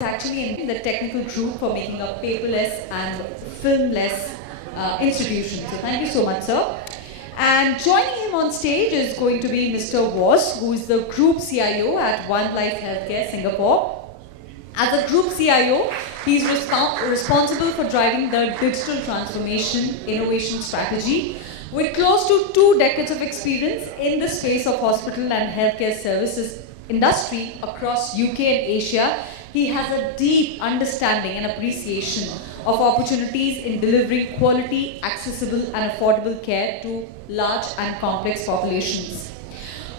Actually in the technical group for making a paperless and filmless institution. So thank you so much, sir. And joining him on stage is going to be Mr. Was, who is the Group CIO at One Life Healthcare Singapore. As a Group CIO, he's responsible for driving the digital transformation innovation strategy with close to 2 decades of experience in the space of hospital and healthcare services industry across UK and Asia. He has a deep understanding and appreciation of opportunities in delivering quality, accessible and affordable care to large and complex populations.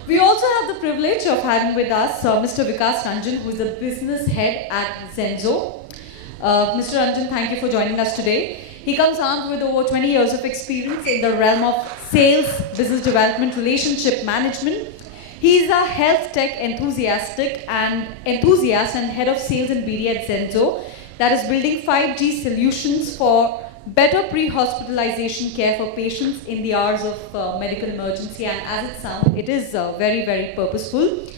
We also have the privilege of having with us Mr. Vikas Ranjan, who is the business head at Zenzo. Mr. Ranjan, thank you for joining us today. He comes armed with over 20 years of experience in the realm of sales, business development, relationship management. He is a health tech enthusiast and head of sales and BD at Zenzo that is building 5G solutions for better pre-hospitalization care for patients in the hours of medical emergency, and as it sounds, it is very, very purposeful.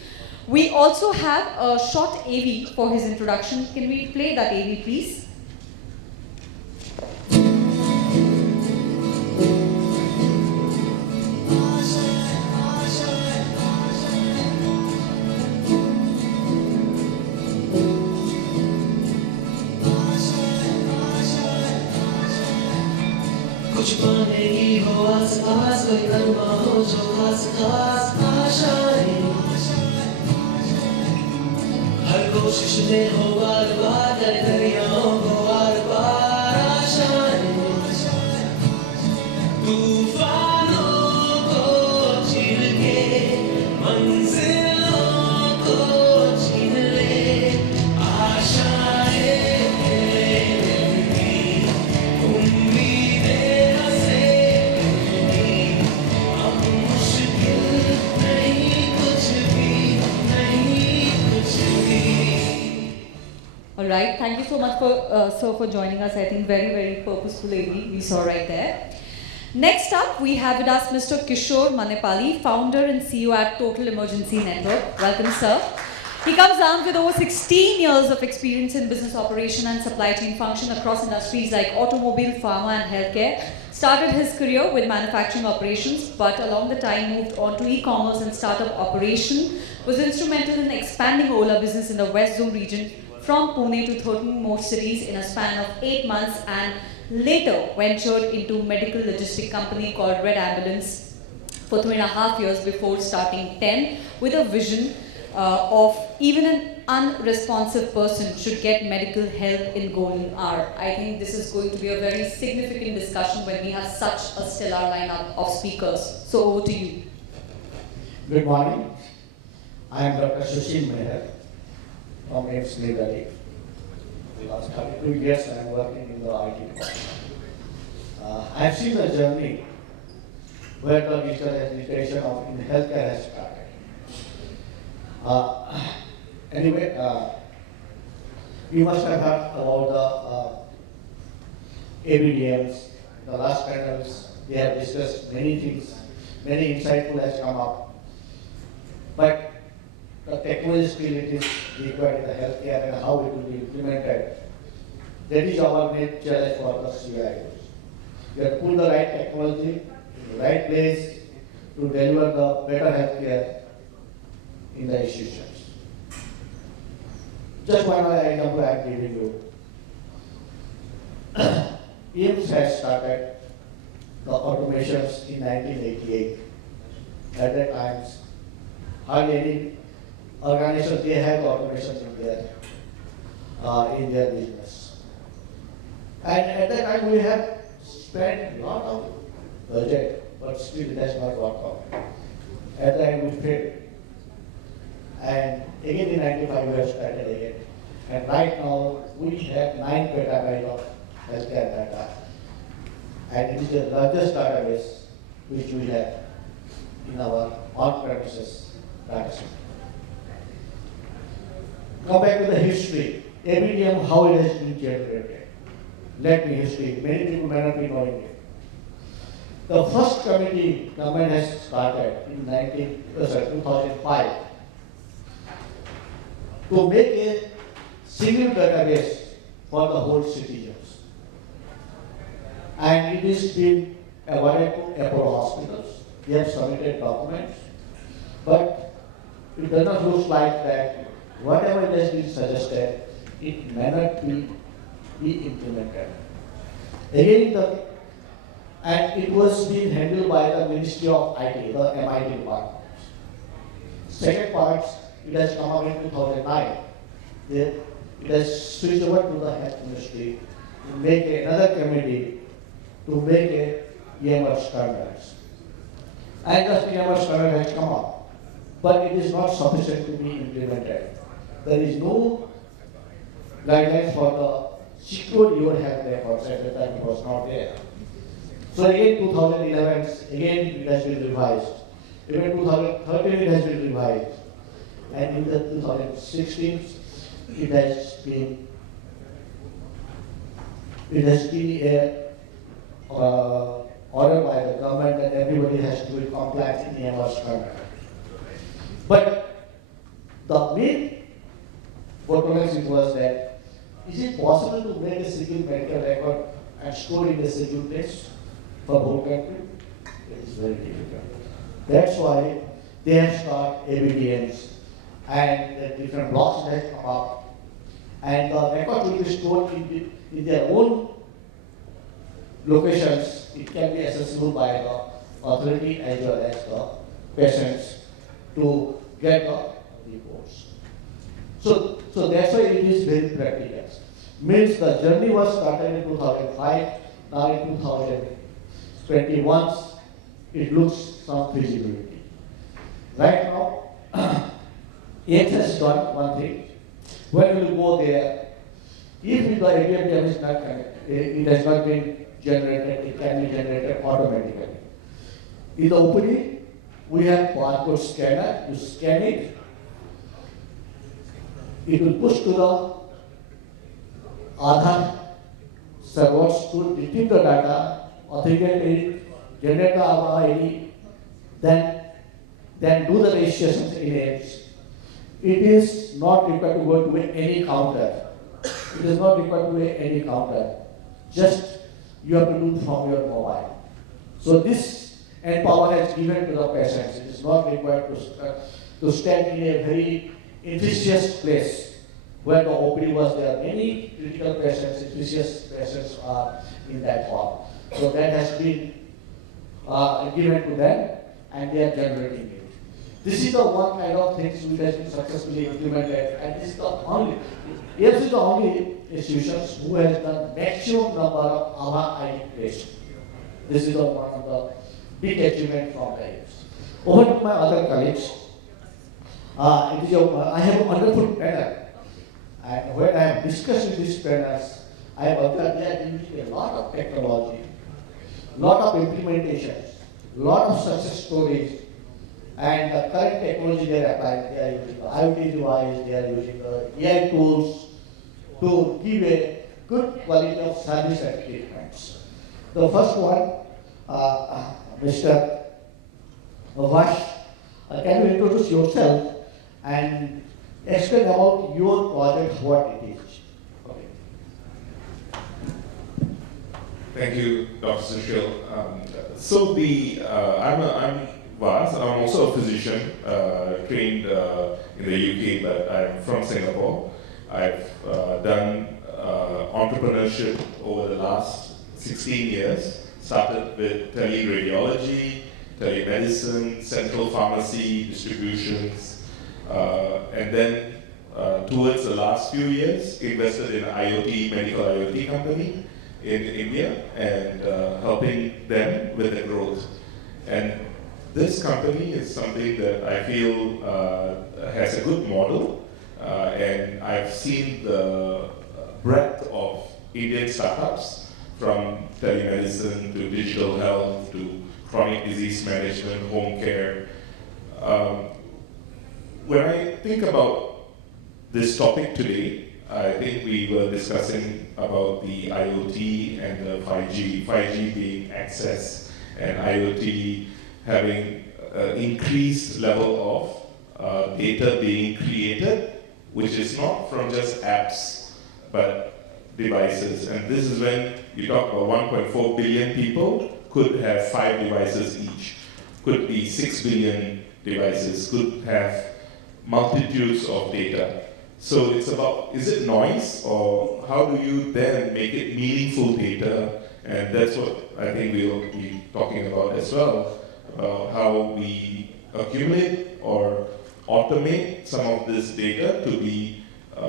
We also have a short AV for his introduction. Can we play that AV, please? कुछ पाने की हो आस आस कोई कर्मा हो जो खास खास आशाएं हर कोशिश में हो बार बार दरियाओं को बार बार आशाएं तूफानों को चीर के मंजिलों को छीन ले आशाएं All right, thank you so much sir, for joining us. I think very, very purposeful AV we saw right there. Next up, we have with us Mr. Kishore Manepalli, founder and CEO at Total Emergency Network. Welcome, sir. He comes armed with over 16 years of experience in business operation and supply chain function across industries like automobile, pharma and healthcare. Started his career with manufacturing operations, but along the time moved on to e-commerce and startup operation. Was instrumental in expanding Ola business in the West Zone region from Pune to 13 more cities in a span of 8 months, and later ventured into medical logistic company called Red Ambulance for 3.5 years before starting 10 with a vision of even an unresponsive person should get medical help in golden hour. I think this is going to be a very significant discussion when we have such a stellar lineup of speakers. So over to you. Good morning. I am Dr. Sushil from AIIMS New Delhi. The last 32 years I am working in the IT department. I have seen the journey where the digital education in healthcare has started. Anyway, you must have heard about the ABDMs, the last panels. They have discussed many things, many insightful has come up. But the technology skill it is required in the healthcare and how it will be implemented. That is our main challenge for the CIOs. You have to put the right technology in the right place to deliver the better healthcare in the institutions. Just one example I am giving you. AIIMS has started the automations in 1988. At that time, hardly any organizations they have automation in their business. And at that time we have spent a lot of budget, but still it has not worked out. At that time we failed. And again in 95 we have started again. And right now we have 9 petabytes of healthcare data. And it is the largest database which we have in our on-premises data center. Come back to the history. ABDM, how it has been generated. Let me history. Many people may not be knowing it. The first committee government has started in 2005 to make a single database for the whole citizens. And it is been awarded to Apollo hospitals. They have submitted documents, but it does not look like that whatever has been suggested, it may not be implemented. Again, and it was being handled by the Ministry of IT, the MIT department. Second part, it has come up in 2009. It has switched over to the health ministry to make another committee to make a EMR standards. And the EMR standard has come up, but it is not sufficient to be implemented. There is no guidelines for the secure your health records. At the time it was not there. So again 2011, again it has been revised. Even 2013 it has been revised. And in the 2016 it has been ordered by the government that everybody has to be compliant in EMR standard. But the main bottleneck was that is it possible to make a single medical record and store in a single place for whole country? It is very difficult. That's why they have started ABDMs and the different blocks that have come up, and the record will be stored in their own locations. It can be accessible by the authority as well as the patients to get the reports. So that's why it is very practical. Means the journey was started in 2005, now in 2021, it looks some feasibility. Right now, it has done one thing. When we go there, if the ABM is not connected, it has not been generated, it can be generated automatically. In the OPD, we have barcode scanner, you scan it, it will push to the Aadhaar servers to retrieve the data, authenticate it, generate the Aadhaar ID, then do the registration in AIIMS. It is not required to go to any counter. It is not required to go to any counter. Just you have to do from your mobile. So this empower has given to the patients. It is not required to stand in a very infectious place where the OPD was there. Many critical patients, infectious patients are in that form. So that has been given to them, and they are generating it. This is the one kind of things which has been successfully implemented, and this is the only, AIIMS is the only institutions who has done maximum number of Aadhaar ID creation. This is one of the big achievement from the AIIMS. Over to my other colleagues. I have a wonderful panel, and when I have discussed with these panels, I have observed they are using a lot of technology, lot of implementations, lot of success stories, and the current technology they are applying. They are using the IoT device, they are using the AI tools to give a good quality of service and treatments. The first one, Mr. Vash, can you introduce yourself and explain about your project, what it is? Okay. Thank you, Dr. Sushil. I'm Vas. I'm also a physician, trained in the UK, but I'm from Singapore. I've done entrepreneurship over the last 16 years. Started with teleradiology, telemedicine, central pharmacy, distributions, and then towards the last few years, invested in an medical IoT company in India, and helping them with the growth. And this company is something that I feel has a good model, and I've seen the breadth of Indian startups, from telemedicine to digital health to chronic disease management, home care. When I think about this topic today, I think we were discussing about the IoT and the 5G, 5G being access and IoT having increased level of data being created which is not from just apps, but devices. And this is when you talk about 1.4 billion people could have 5 devices each, could be 6 billion devices, could have multitudes of data. So it's about, is it noise, or how do you then make it meaningful data? And that's what I think we'll be talking about as well, about how we accumulate or automate some of this data to be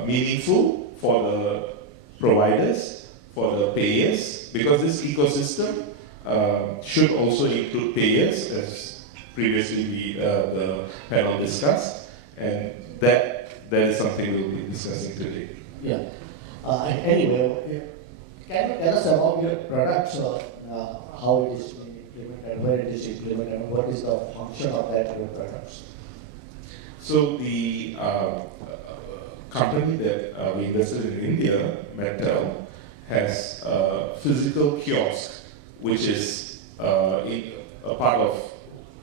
meaningful for the providers, for the payers, because this ecosystem should also include payers, as previously the panel discussed, and that is something we'll be discussing today. Yeah. Anyway, can you tell us about your products, how it is implemented, where it is implemented, and what is the function of that your products? So the company that we invested in India, Metupalle, has a physical kiosk, which is a part of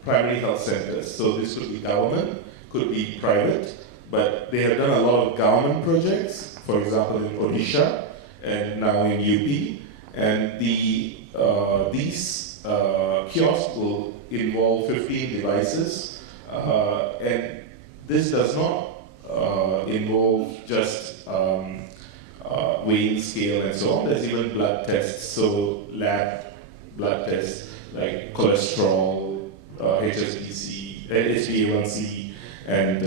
primary health centers. So this could be government, could be private, but they have done a lot of government projects, for example in Odisha and now in UP. And these kiosks will involve 15 devices, and this does not involve just weighing scale and so on. There's even blood tests, so lab blood tests like cholesterol, HSBC, HbA1c, and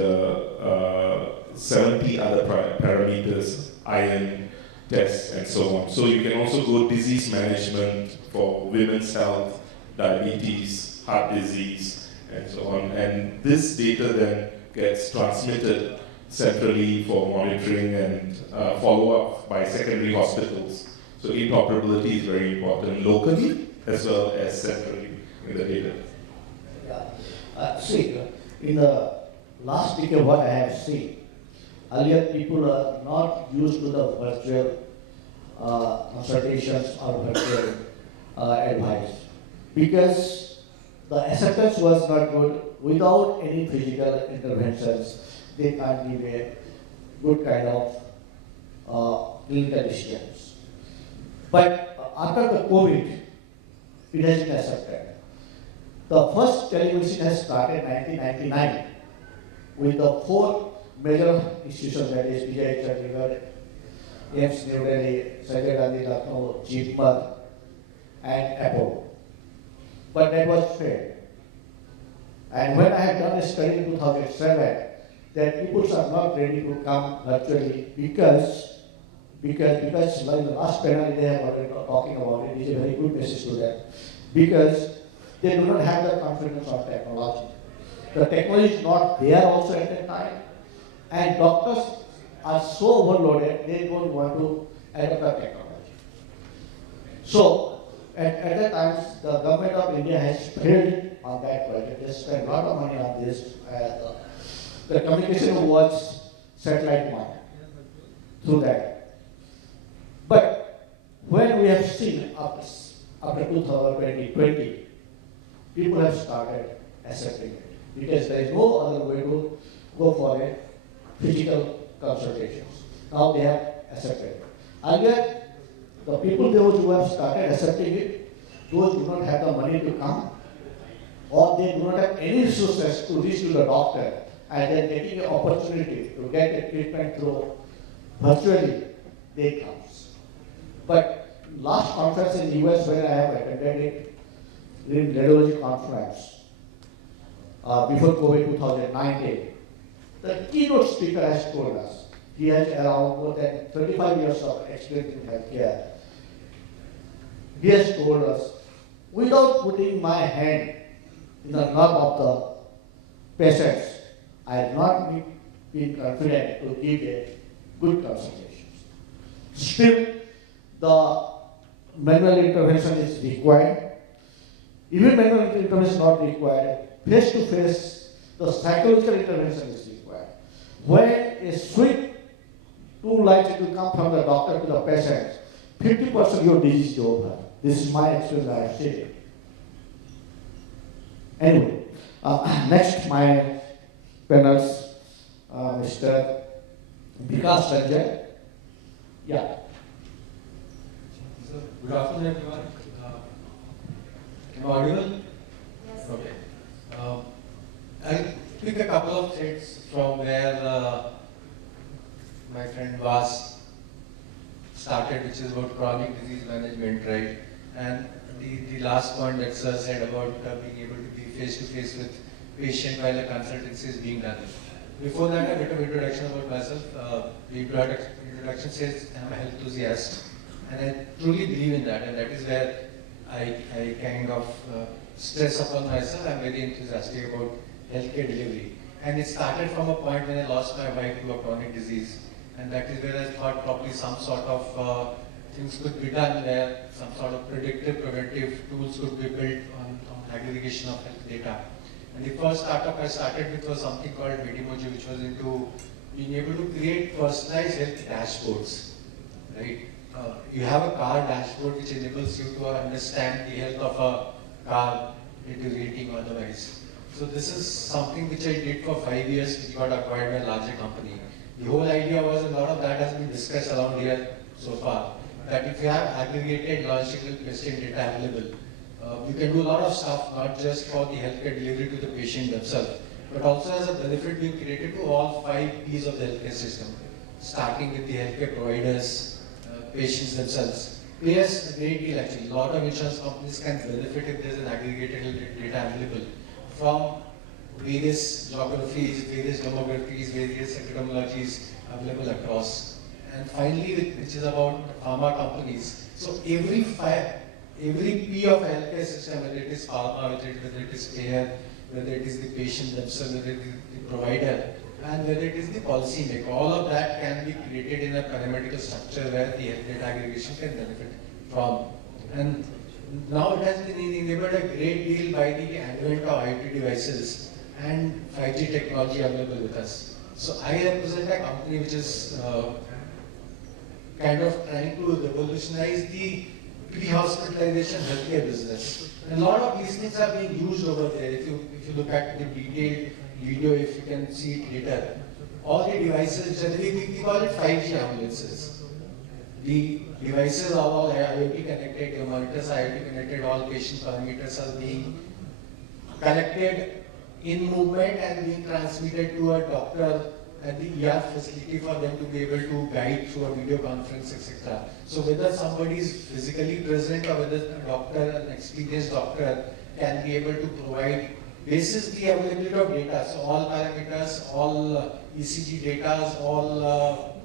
70 other parameters, iron tests, and so on. So you can also go disease management for women's health, diabetes, heart disease, and so on. And this data then gets transmitted centrally for monitoring and follow-up by secondary hospitals. So interoperability is very important locally as well as centrally in the data. Yeah. See, in the last decade, what I have seen, earlier people are not used to the virtual consultations or virtual advice because the acceptance was not good. Without any physical interventions, they can't give a good kind of clinical decisions. But after the COVID, it has been accepted. The first telemedicine has started in 1999 with the 4 major institutions, that is PGI Chandigarh, AIIMS New Delhi, Sanjay Gandhi Lucknow, Jeepmar, and Apollo. But that was failed. And when I had done a study in 2007, that people are not ready to come virtually because like the last panel they have already talking about it, is a very good message to them. Because they do not have the confidence of technology. The technology is not there also at that time. And doctors are so overloaded, they don't want to adopt the technology. So, at that time, the government of India has failed on that project. They spent a lot of money on this. The communication was satellite money through that. But when we have seen after 2020, people have started accepting it because there is no other way to go for a physical consultations. Now they have accepted it. Earlier, the people those who have started accepting it, those do not have the money to come, or they do not have any resources to reach to the doctor, and then getting an opportunity to get a treatment through virtually, they come. But last conference in the US where I have attended it, in radiology conference, before COVID 2019, the keynote speaker has told us, he has around more than 35 years of experience in healthcare. He has told us, without putting my hand in the knob of the patients, I have not been confident to give a good consultation. Still, the manual intervention is required. Even manual intervention is not required. Face-to-face, the psychological intervention is required. When a sweet 2 lines will come from the doctor to the patient, 50% of your disease is over. This is my experience I have seen. Anyway, next my panels, Mr. Vikas, Ranjan. Yeah. So, good afternoon, everyone. Am I audible? Yes. Okay. I'll pick a couple of threads from where my friend Vas started, which is about chronic disease management, right? And the last point that Sir said about being able to be face to face with patient while a consultancy is being done. Before that, a bit of introduction about myself. The introduction says I'm a health enthusiast, and I truly believe in that, and that is where I kind of stress upon myself. I'm very enthusiastic about healthcare delivery, and it started from a point when I lost my wife to a chronic disease, and that is where I thought probably some sort of things could be done, where some sort of predictive, preventive tools could be built on aggregation of health data. And the first startup I started with was something called Metupalle, which was into being able to create personalized health dashboards, right? You have a car dashboard which enables you to understand the health of a car, deteriorating or otherwise. So this is something which I did for 5 years, which got acquired by a larger company. The whole idea was a lot of that has been discussed around here so far, that if you have aggregated longitudinal patient data available, you can do a lot of stuff, not just for the healthcare delivery to the patient themselves, but also as a benefit being created to all 5 P's of the healthcare system, starting with the healthcare providers, patients themselves. Players, a great deal actually. A lot of insurance companies can benefit if there's an aggregated data available from various geographies, various demographies, various epidemiologies available across. And finally, which is about pharma companies. So every P of a healthcare system, whether it is pharma, whether it is payer, whether it is the patient themselves, whether it is the provider, and whether it is the policy maker, all of that can be created in a parametrical structure where the health data aggregation can benefit from. And now it has been enabled a great deal by the advent of IoT devices and 5G technology available with us. So I represent a company which is kind of trying to revolutionize the pre-hospitalization healthcare business. And a lot of these things are being used over there. If you look at the detailed video, if you can see it later, all the devices, generally we call it 5G ambulances. The devices are all IoT connected, the monitors are IoT connected, all patient parameters are being collected in movement and being transmitted to a doctor at the ER facility for them to be able to guide through a video conference, etc. So whether somebody is physically present or whether a doctor, an experienced doctor, can be able to provide basis the availability of data. So all parameters, all ECG data, all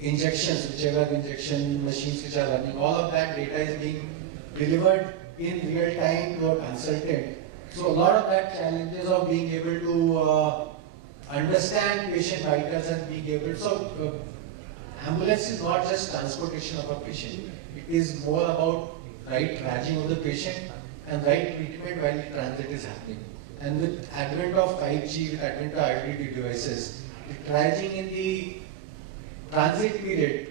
injections, whichever injection machines which are running, all of that data is being delivered in real time to a consultant. So a lot of that challenges of being able to understand patient vitals and being able, so ambulance is not just transportation of a patient. It is more about right triaging of the patient and right treatment while the transit is happening. And with advent of 5G, with advent of IoT devices, the triaging in the transit period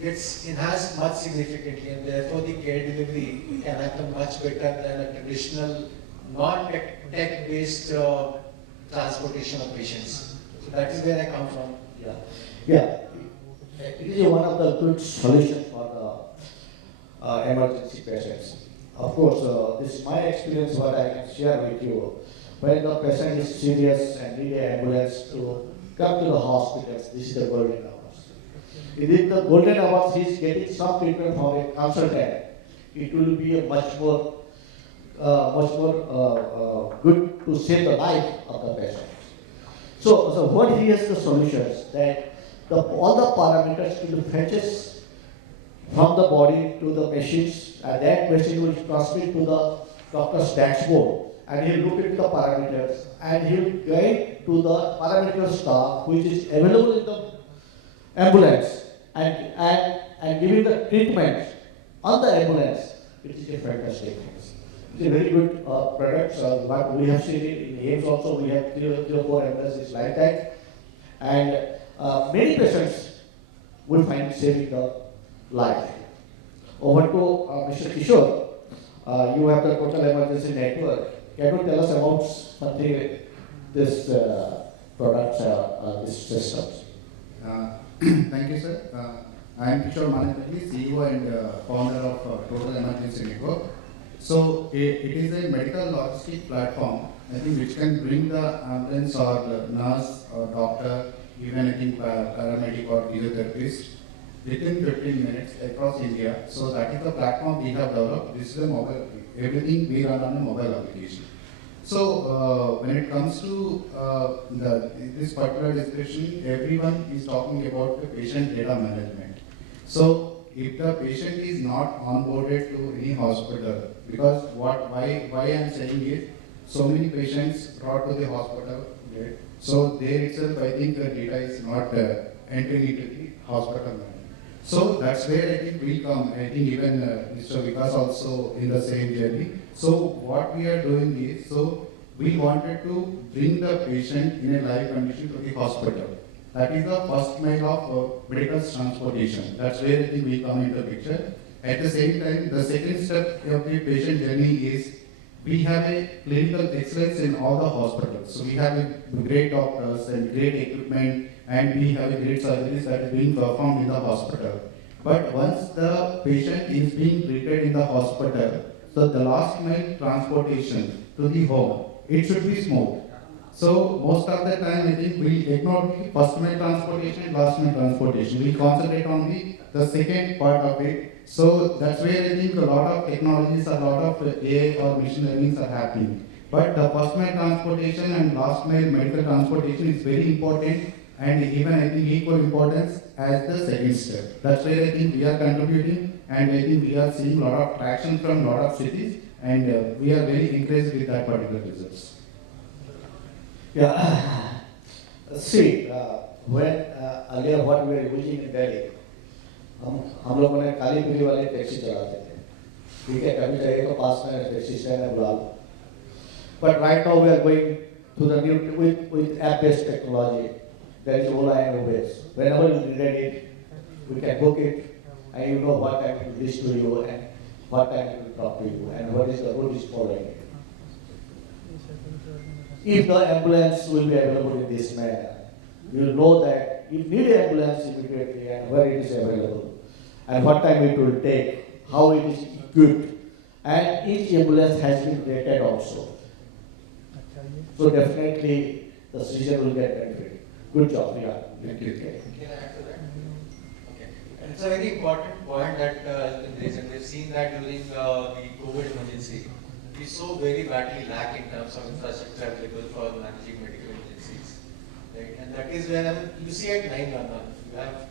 gets enhanced much significantly, and therefore the care delivery can happen much better than a traditional non-tech based transportation of patients. So that is where I come from. Yeah. It is one of the good solutions for the emergency patients. Of course, this is my experience, what I can share with you. When the patient is serious and need an ambulance to come to the hospitals, this is the golden hours. Within the golden hours, he is getting some treatment from a consultant. It will be a much more good to save the life of the patient. So what here is the solutions that all the parameters will be fetches from the body to the machines, and that machine will transmit to the doctor's dashboard, and he'll look at the parameters and he'll guide to the parameter staff which is available in the ambulance and giving the treatment on the ambulance. It is a fantastic thing. It's a very good product. But we have seen it in AIIMS also. We have 3 or 4 ambulances like that, and many patients will find saving the life. Over to Mr. Kishore. You have the total emergency network. Can you tell us about something this products, this systems? Thank you, sir. I am Kishore Manepalli, CEO and founder of Total Emergency Network. So it is a medical logistic platform, I think, which can bring the ambulance or the nurse or doctor, even I think paramedic or physiotherapist within 15 minutes across India. So that is the platform we have developed. This is a mobile, everything we run on a mobile application. So when it comes to this particular discussion, everyone is talking about the patient data management. So if the patient is not onboarded to any hospital, because why I am saying is, so many patients brought to the hospital, right? So there itself I think the data is not entering into the hospital. So that's where I think we come. I think even Mr. Vikas also in the same journey. So what we are doing is, so we wanted to bring the patient in a live condition to the hospital. That is the first mile of medical transportation. That's where I think we come into picture. At the same time, the second step of the patient journey is we have a clinical excellence in all the hospitals. So we have a great doctors and great equipment, and we have a great surgeries that is being performed in the hospital. But once the patient is being treated in the hospital, so the last mile transportation to the home, it should be smooth. So most of the time, I think we ignore the first mile transportation and last mile transportation. We concentrate on the second part of it. So that's where I think a lot of technologies, a lot of AI or machine learnings are happening. But the first mile transportation and last mile medical transportation is very important, and even I think equal importance as the second step. That's where I think we are contributing, and I think we are seeing a lot of traction from a lot of cities, and we are very encouraged with that particular results. Yeah. See, when earlier what we were using in Delhi, हम लोगों ने काली पीली वाले taxi चलाते थे, ठीक है, कभी चाहिए तो पास में टैक्सी स्टैंड है बुला लो. But right now we are going to the new with app-based technology. There is Ola and Uber. Whenever you need it, we can book it, and you know what time to reach to you and what time to talk to you and what is the route is following. If the ambulance will be available in this manner, you will know that you need an ambulance immediately and where it is available, and what time it will take, how it is equipped, and each ambulance has been rated also. So definitely the citizen will get benefit. Good job, yeah. Thank you. Can I add to that? Okay. And it's a very important point that has been raised, and we've seen that during the COVID emergency. We so very badly lack in terms of infrastructure available for managing medical emergencies. Right? And that is where you see at 911, you have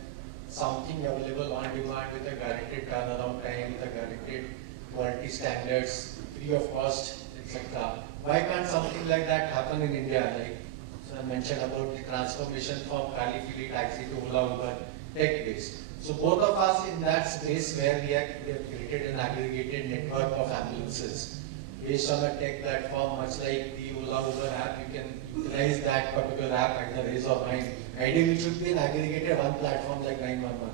something available on demand with a guaranteed turnaround time, with a guaranteed quality standards, free of cost, etc. Why can't something like that happen in India? Like I mentioned about the transformation from Kali Fili taxi to Ola Uber, tech-based. So both of us in that space where we have created an aggregated network of ambulances. Based on a tech platform, much like the Ola Uber app, you can utilize that particular app at the raise of mind. Ideally, it should be an aggregated one platform like 911,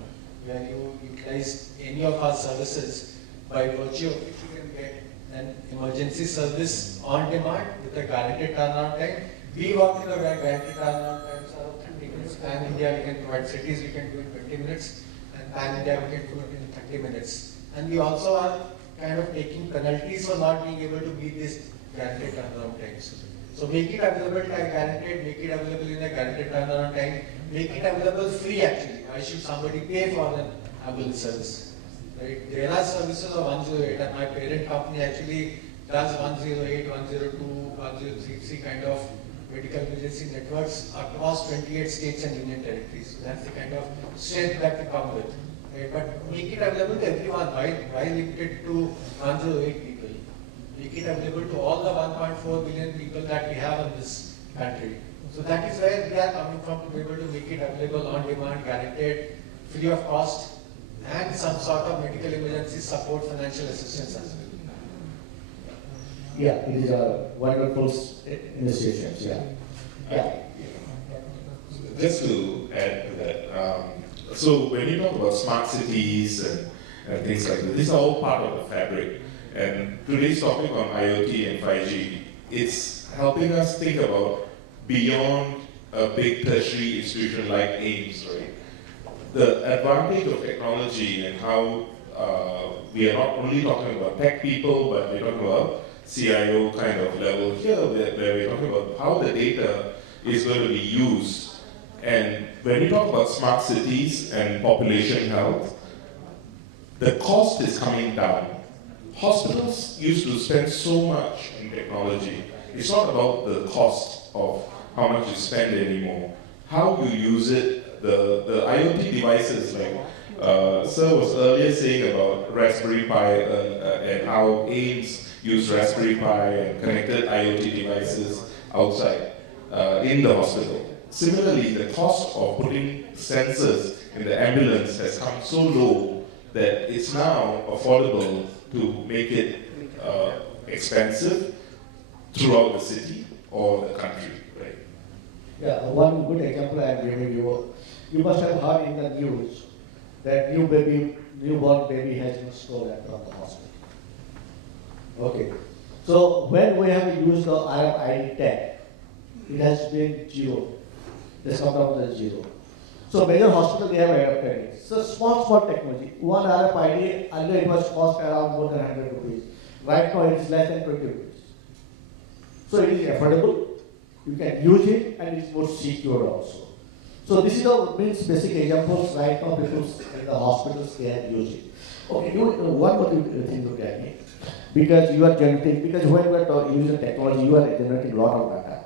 where you utilize any of our services, by virtue of which you can get an emergency service on demand with a guaranteed turnaround time. We work with a guaranteed turnaround times are 30 minutes. Pan India, we can provide cities, we can do it in 20 minutes, and Pan India, we can do it in 30 minutes. And we also are kind of taking penalties for not being able to meet these guaranteed turnaround times. So make it available guaranteed, make it available in a guaranteed turnaround time, make it available free actually. Why should somebody pay for an ambulance service? Right? There are services of 108, and my parent company actually does 108, 102, 103 kind of medical emergency networks across 28 states and union territories. So that's the kind of strength that we come with. Right, but make it available to everyone. Why limited to 108 people? Make it available to all the 1.4 billion people that we have in this country. So that is where we are coming from, to be able to make it available on demand, guaranteed, free of cost, and some sort of medical emergency support, financial assistance as well. Yeah, these are wonderful initiations. Yeah. Yeah. Just to add to that, so when you talk about smart cities and things like that, these are all part of the fabric. And today's topic on IoT and 5G, it's helping us think about beyond a big tertiary institution like AIIMS, right? The advantage of technology and how we are not only talking about tech people, but we're talking about CIO kind of level here, where we're talking about how the data is going to be used. And when we talk about smart cities and population health, the cost is coming down. Hospitals used to spend so much in technology. It's not about the cost of how much you spend anymore. How you use it, the IoT devices, like Sir was earlier saying about Raspberry Pi and how AIIMS use Raspberry Pi and connected IoT devices outside in the hospital. Similarly, the cost of putting sensors in the ambulance has come so low that it's now affordable to make it expensive throughout the city or the country, right? Yeah, one good example I am giving you. You must have heard in the news that newborn baby has been stolen from the hospital. Okay. So when we have used the RFID tag, it has been zero. This comes down to the zero. So major hospital they have adopted it. So small technology. One RFID earlier it was cost around more than 100 rupees. Right now it is less than 20 rupees. So it is affordable. You can use it and it's more secure also. So this is the means basic examples right now people in the hospitals they have used it. Okay, one more thing to tell me. Because you are generating, because when you are using technology, you are generating a lot of data.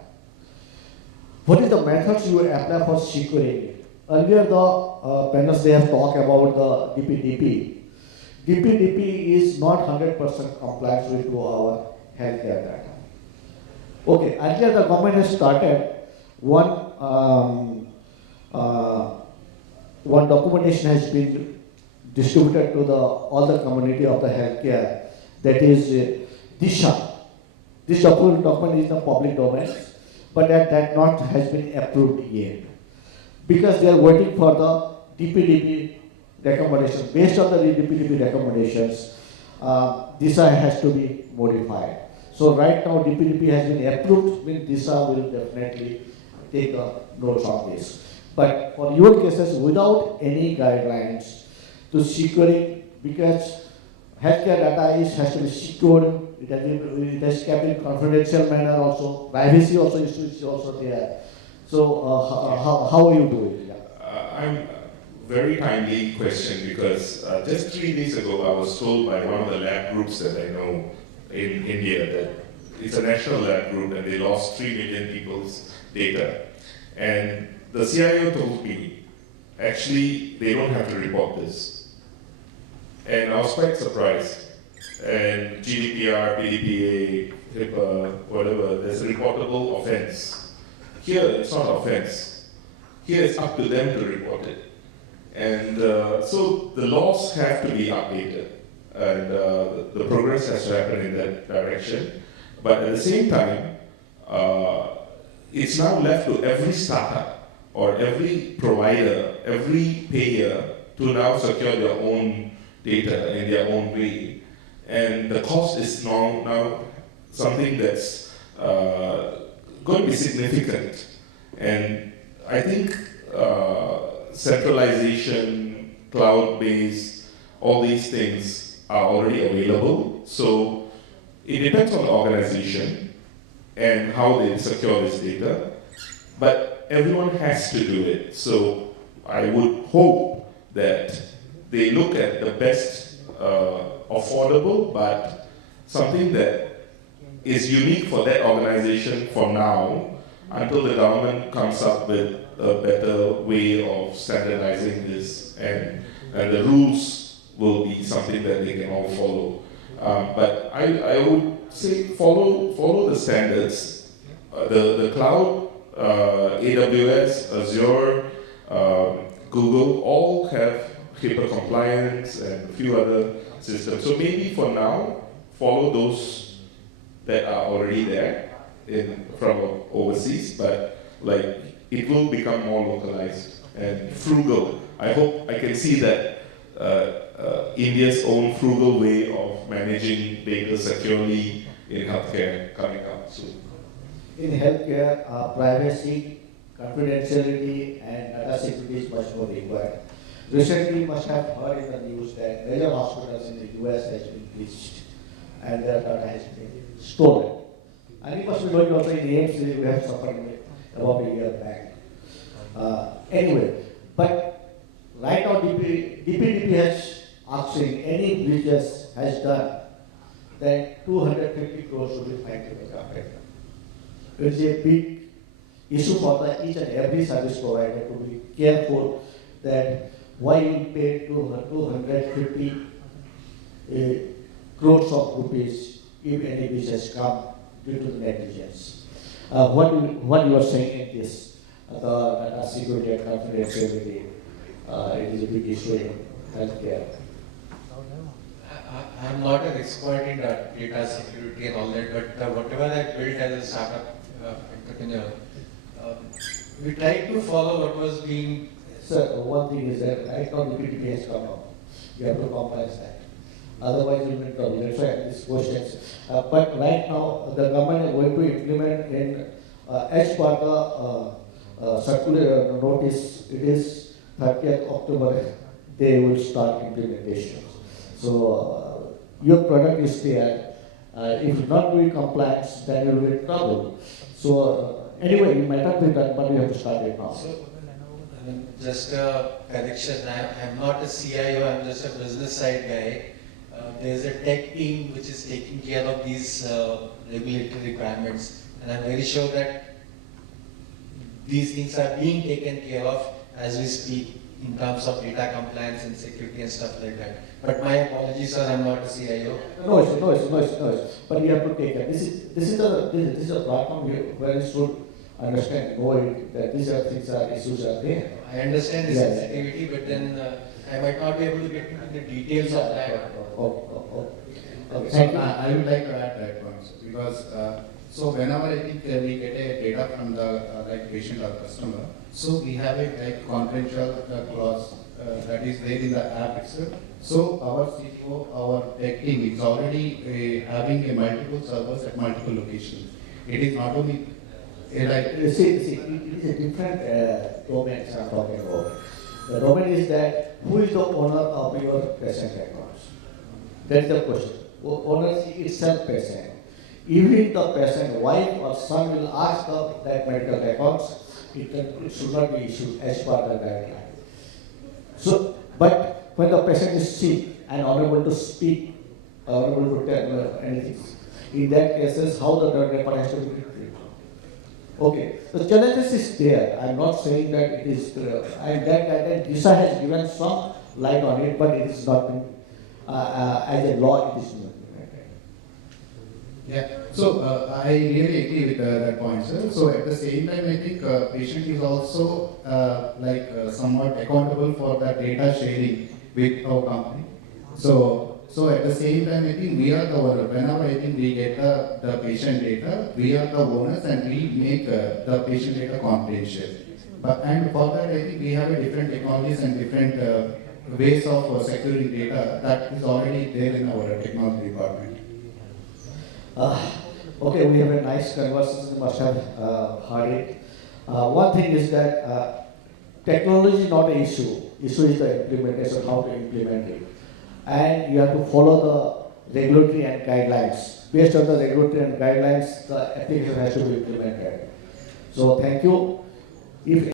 What is the methods you apply for securing it? Earlier the panels they have talked about the DPDP. DPDP is not 100% compliant with our healthcare data. Okay, earlier the government has started one documentation has been distributed to all the community of the healthcare, that is DISHA. This document is the public domain, but that not has been approved yet. Because they are waiting for the DPDP recommendation. Based on the DPDP recommendations, DISHA has to be modified. So right now DPDP has been approved, means DISHA will definitely take the notes on this. But for your cases, without any guidelines to securing, because healthcare data has to be secured, it has kept in confidential manner also, privacy also is also there. So how you do it? Yeah. I'm very timely question because just 3 days ago I was told by one of the lab groups that I know in India that it's a national lab group and they lost 3 million people's data. And the CIO told me, actually, they don't have to report this. And I was quite surprised. And GDPR, PDPA, HIPAA, whatever, there's a reportable offense. Here, it's not offense. Here, it's up to them to report it. And so the laws have to be updated. And the progress has to happen in that direction. But at the same time, it's now left to every startup or every provider, every payer to now secure their own data in their own way. And the cost is now something that's going to be significant. And I think centralization, cloud-based, all these things are already available. So it depends on the organization and how they secure this data. But everyone has to do it. So I would hope that they look at the best affordable, but something that is unique for that organization for now until the government comes up with a better way of standardizing this, and the rules will be something that they can all follow. But I would say follow the standards. The cloud, AWS, Azure, Google, all have HIPAA compliance and a few other systems. So maybe for now, follow those that are already there from overseas, but like it will become more localized and frugal. I hope I can see that India's own frugal way of managing data securely in healthcare coming up soon. In healthcare, privacy, confidentiality and data security is much more required. Recently, you must have heard in the news that major hospitals in the US has been breached and their data has been stolen. And you must be knowing also in AIIMS we have suffered about a year back. Anyway, but right now DPDP has asking any breaches has done, then 250 crores should be fined to the government. It's a big issue for each and every service provider to be careful that why you pay 250 crores of rupees if any breach has come due to the negligence. What you are saying in this, the data security and confidentiality, it is a big issue in healthcare. I'm not an expert in data security and all that, but whatever I built as a startup entrepreneur, we tried to follow what was being. Sir, one thing is that right now the PTP has come up. You have to comply that. Otherwise, you will be in trouble. That's why these questions. But right now, the government is going to implement in as part of circular notice. It is 30th October. They will start implementation. So your product is there. If you're not doing compliance, then you will be in trouble. So anyway, you might not be done, but you have to start it now. So, just a correction, I'm not a CIO, I'm just a business side guy. There's a tech team which is taking care of these regulatory requirements, and I'm very sure that these things are being taken care of as we speak in terms of data compliance and security and stuff like that. But my apologies, sir, I'm not a CIO. No issue. But you have to take it. This is a platform where you should understand, know it, that these are things are issues are there. I understand the sensitivity, but then I might not be able to get into the details of that. Okay. So I would like to add that one, because so whenever I think we get a data from the like patient or customer, so we have a like confidential clause that is there in the app itself. So our CTO, our tech team is already having a multiple servers at multiple locations. It is not only like See, it is a different domain I'm talking about. The domain is that who is the owner of your patient records? That is the question. Owner is itself patient. Even the patient wife or son will ask of that medical records, it should not be issued as per the guideline. So, but when the patient is sick and unable to speak, unable to tell anything, in that cases, how the drug record has to be treated. Okay, the challenges is there. I'm not saying that it is, and that guideline, DISA has given some light on it, but it is not been, as a law, it is not. yeah, so I really agree with that point, sir. So at the same time, I think patient is also somewhat accountable for the data sharing with our company. So at the same time, I think we are the owner. Whenever I think we get the patient data, we are the owners and we make the patient data confidential. And for that, I think we have a different technologies and different ways of securing data that is already there in our technology department. Okay, we have a nice conversation, you must have heard it. One thing is that technology is not an issue. Issue is the implementation, how to implement it. And you have to follow the regulatory and guidelines. Based on the regulatory and guidelines, the application has to be implemented. So thank you. If